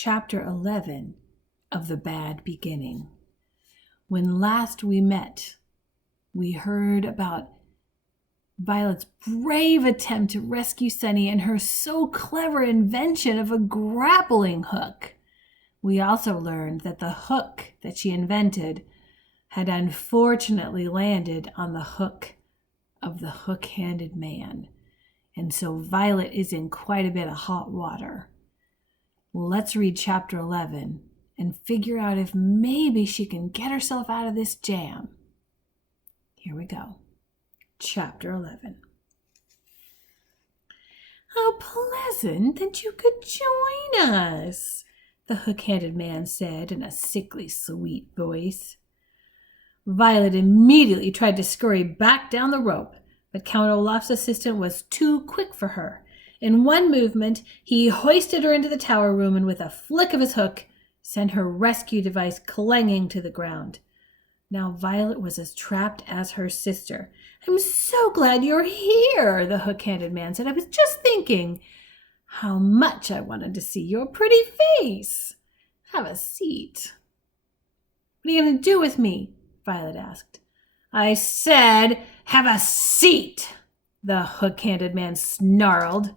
Chapter 11 of The Bad Beginning. When last we met, we heard about Violet's brave attempt to rescue Sunny and her so clever invention of a grappling hook. We also learned that the hook that she invented had unfortunately landed on the hook of the hook-handed man, and so Violet is in quite a bit of hot water. Let's read Chapter 11 and figure out if maybe she can get herself out of this jam. Here we go. Chapter 11. How pleasant that you could join us, the hook-handed man said in a sickly sweet voice. Violet immediately tried to scurry back down the rope, but Count Olaf's assistant was too quick for her. In one movement, he hoisted her into the tower room and with a flick of his hook, sent her rescue device clanging to the ground. Now Violet was as trapped as her sister. I'm so glad you're here, the hook-handed man said. I was just thinking how much I wanted to see your pretty face. Have a seat. What are you going to do with me? Violet asked. I said, have a seat, the hook-handed man snarled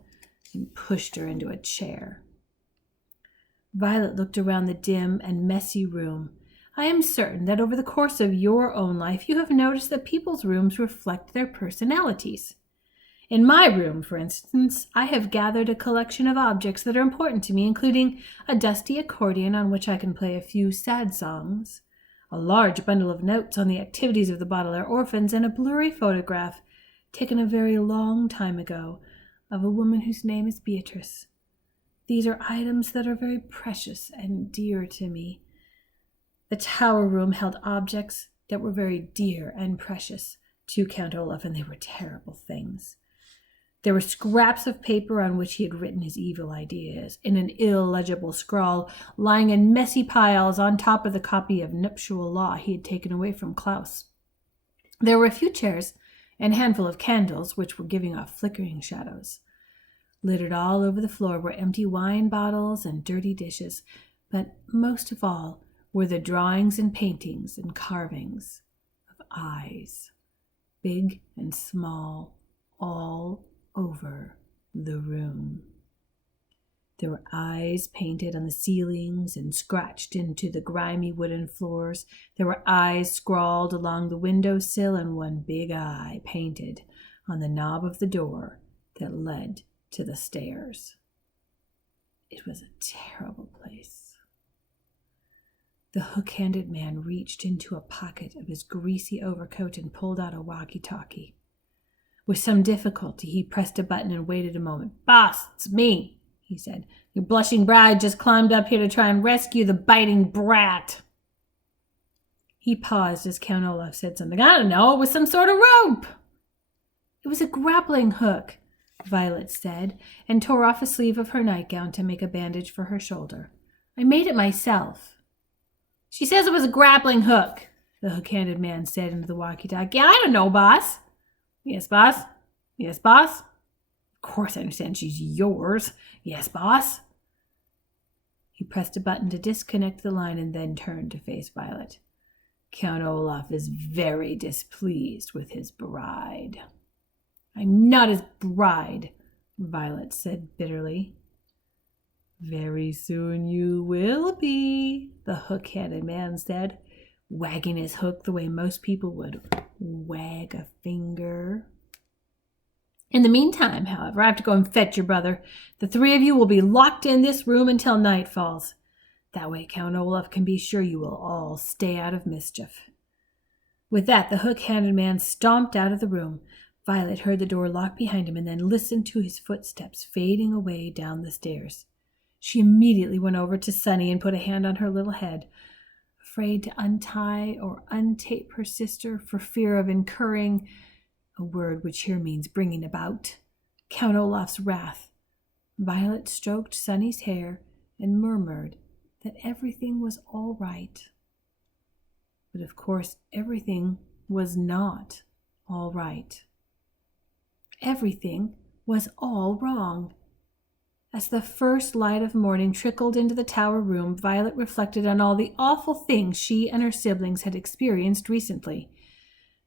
and pushed her into a chair. Violet looked around the dim and messy room. I am certain that over the course of your own life you have noticed that people's rooms reflect their personalities. In my room, for instance, I have gathered a collection of objects that are important to me, including a dusty accordion on which I can play a few sad songs, a large bundle of notes on the activities of the Baudelaire orphans, and a blurry photograph taken a very long time ago of a woman whose name is Beatrice. These are items that are very precious and dear to me. The tower room held objects that were very dear and precious to Count Olaf, and they were terrible things. There were scraps of paper on which he had written his evil ideas, in an illegible scrawl, lying in messy piles on top of the copy of Nuptial Law he had taken away from Klaus. There were a few chairs and a handful of candles, which were giving off flickering shadows. Littered all over the floor were empty wine bottles and dirty dishes, but most of all were the drawings and paintings and carvings of eyes, big and small, all over the room. There were eyes painted on the ceilings and scratched into the grimy wooden floors. There were eyes scrawled along the windowsill and one big eye painted on the knob of the door that led to the stairs. It was a terrible place. The hook-handed man reached into a pocket of his greasy overcoat and pulled out a walkie-talkie. With some difficulty, he pressed a button and waited a moment. Boss, it's me, he said. Your blushing bride just climbed up here to try and rescue the biting brat. He paused as Count Olaf said something. I don't know, it was some sort of rope. It was a grappling hook, Violet said, and tore off a sleeve of her nightgown to make a bandage for her shoulder. I made it myself. She says it was a grappling hook, the hook-handed man said into the walkie-talkie. I don't know, boss. Yes, boss. Yes, boss. Of course I understand she's yours. Yes, boss. He pressed a button to disconnect the line and then turned to face Violet. Count Olaf is very displeased with his bride. I'm not his bride, Violet said bitterly. Very soon you will be, the hook-handed man said, wagging his hook the way most people would wag a finger. In the meantime, however, I have to go and fetch your brother. The three of you will be locked in this room until night falls. That way Count Olaf can be sure you will all stay out of mischief. With that, the hook-handed man stomped out of the room. Violet heard the door lock behind him and then listened to his footsteps fading away down the stairs. She immediately went over to Sunny and put a hand on her little head, afraid to untie or untape her sister for fear of incurring, a word which here means bringing about, Count Olaf's wrath. Violet stroked Sunny's hair and murmured that everything was all right. But of course, everything was not all right. Everything was all wrong. As the first light of morning trickled into the tower room, Violet reflected on all the awful things she and her siblings had experienced recently.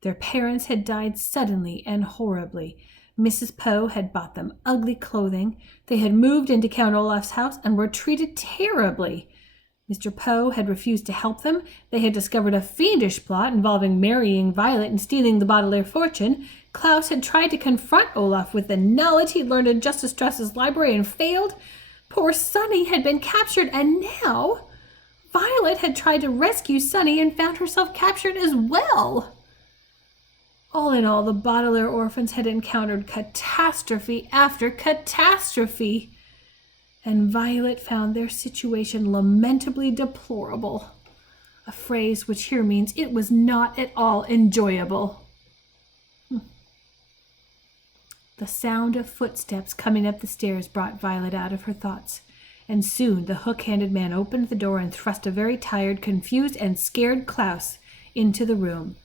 Their parents had died suddenly and horribly. Mrs. Poe had bought them ugly clothing. They had moved into Count Olaf's house and were treated terribly. Mr. Poe had refused to help them. They had discovered a fiendish plot involving marrying Violet and stealing the Baudelaire fortune. Klaus had tried to confront Olaf with the knowledge he'd learned in Justice Strauss's library and failed. Poor Sunny had been captured, and now Violet had tried to rescue Sunny and found herself captured as well. All in all, the Baudelaire orphans had encountered catastrophe after catastrophe, and Violet found their situation lamentably deplorable, a phrase which here means it was not at all enjoyable. The sound of footsteps coming up the stairs brought Violet out of her thoughts, and soon the hook-handed man opened the door and thrust a very tired, confused, and scared Klaus into the room.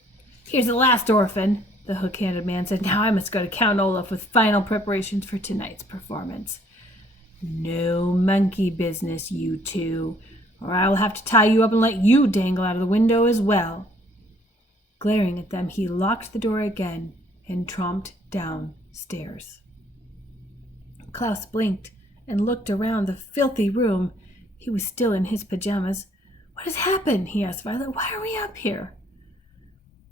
"Here's the last orphan," the hook-handed man said. "Now I must go to Count Olaf with final preparations for tonight's performance. No monkey business, you two, or I will have to tie you up and let you dangle out of the window as well." Glaring at them, he locked the door again and tromped downstairs. Klaus blinked and looked around the filthy room. He was still in his pajamas. "What has happened?" he asked Violet. "Why are we up here?"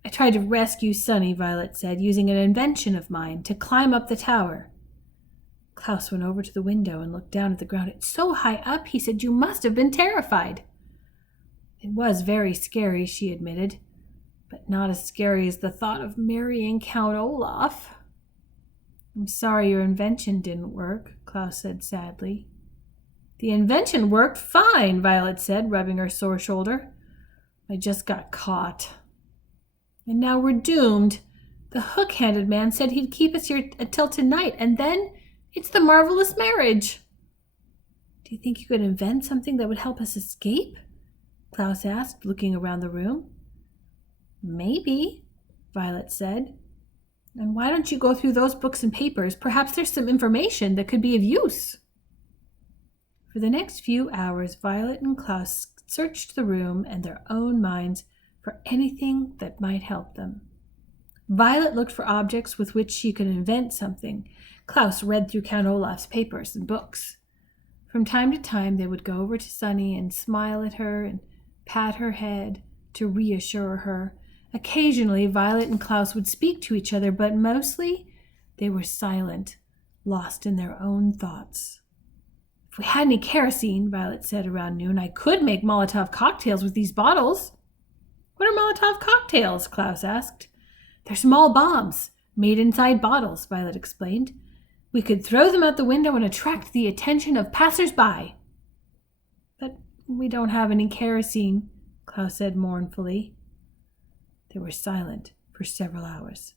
"I tried to rescue Sunny," Violet said, "using an invention of mine to climb up the tower." Klaus went over to the window and looked down at the ground. "It's so high up," he said. "You must have been terrified." "It was very scary," she admitted, "but not as scary as the thought of marrying Count Olaf." "I'm sorry your invention didn't work," Klaus said sadly. "The invention worked fine," Violet said, rubbing her sore shoulder. "I just got caught. And now we're doomed. The hook-handed man said he'd keep us here until tonight, and then it's the marvelous marriage." "Do you think you could invent something that would help us escape?" Klaus asked, looking around the room. "Maybe," Violet said. "And why don't you go through those books and papers? Perhaps there's some information that could be of use." For the next few hours, Violet and Klaus searched the room and their own minds for anything that might help them. Violet looked for objects with which she could invent something. Klaus read through Count Olaf's papers and books. From time to time, they would go over to Sunny and smile at her and pat her head to reassure her. Occasionally, Violet and Klaus would speak to each other, but mostly they were silent, lost in their own thoughts. "If we had any kerosene," Violet said around noon, "I could make Molotov cocktails with these bottles." "What are Molotov cocktails?" Klaus asked. "They're small bombs made inside bottles," Violet explained. "We could throw them out the window and attract the attention of passers-by." "But we don't have any kerosene," Klaus said mournfully. They were silent for several hours.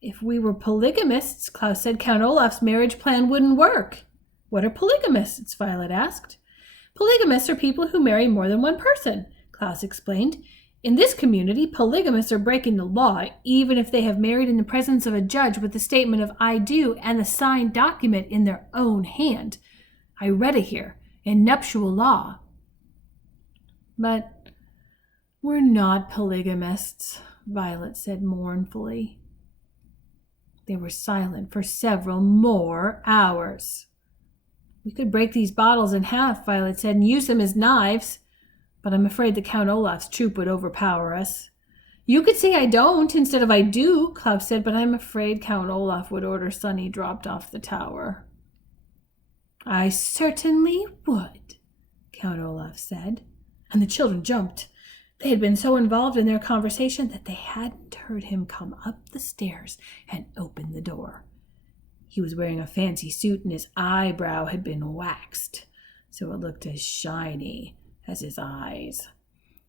"If we were polygamists," Klaus said, "Count Olaf's marriage plan wouldn't work." "What are polygamists?" Violet asked. "Polygamists are people who marry more than one person," Klaus explained. "In this community, polygamists are breaking the law, even if they have married in the presence of a judge with the statement of 'I do' and the signed document in their own hand. I read it here, in nuptial law." "But we're not polygamists," Violet said mournfully. They were silent for several more hours. "We could break these bottles in half," Violet said, "and use them as knives. But I'm afraid the Count Olaf's troop would overpower us." "You could say 'I don't' instead of 'I do,'" Klaus said, "but I'm afraid Count Olaf would order Sunny dropped off the tower." "I certainly would," Count Olaf said, and the children jumped. They had been so involved in their conversation that they hadn't heard him come up the stairs and open the door. He was wearing a fancy suit, and his eyebrow had been waxed, so it looked as shiny as his eyes.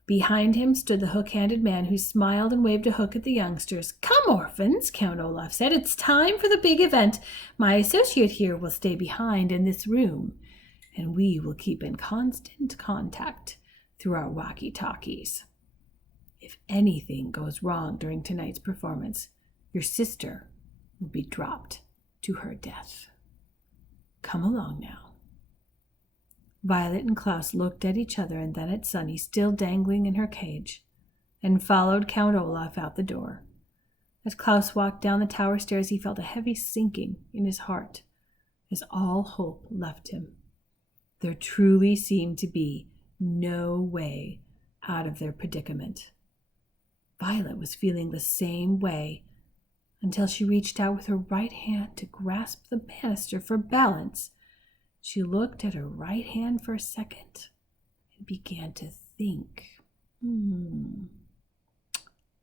Behind him stood the hook-handed man, who smiled and waved a hook at the youngsters. "Come, orphans," Count Olaf said. "It's time for the big event. My associate here will stay behind in this room, and we will keep in constant contact through our walkie-talkies. If anything goes wrong during tonight's performance, your sister will be dropped to her death. Come along now." Violet and Klaus looked at each other and then at Sunny, still dangling in her cage, and followed Count Olaf out the door. As Klaus walked down the tower stairs, he felt a heavy sinking in his heart as all hope left him. There truly seemed to be no way out of their predicament. Violet was feeling the same way until she reached out with her right hand to grasp the banister for balance. She looked at her right hand for a second and began to think.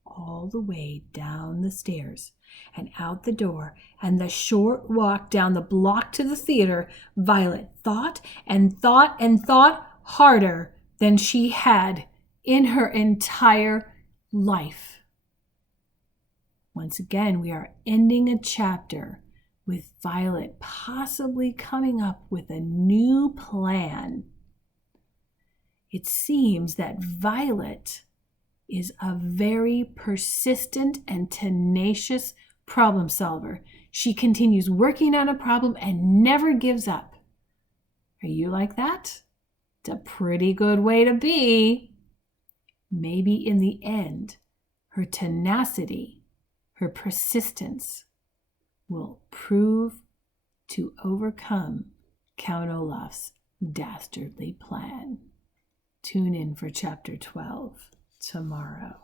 All the way down the stairs and out the door and the short walk down the block to the theater, Violet thought and thought and thought harder than she had in her entire life. Once again, we are ending a chapter with Violet possibly coming up with a new plan. It seems that Violet is a very persistent and tenacious problem solver. She continues working on a problem and never gives up. Are you like that? It's a pretty good way to be. Maybe in the end, her tenacity, her persistence will prove to overcome Count Olaf's dastardly plan. Tune in for chapter 12 tomorrow.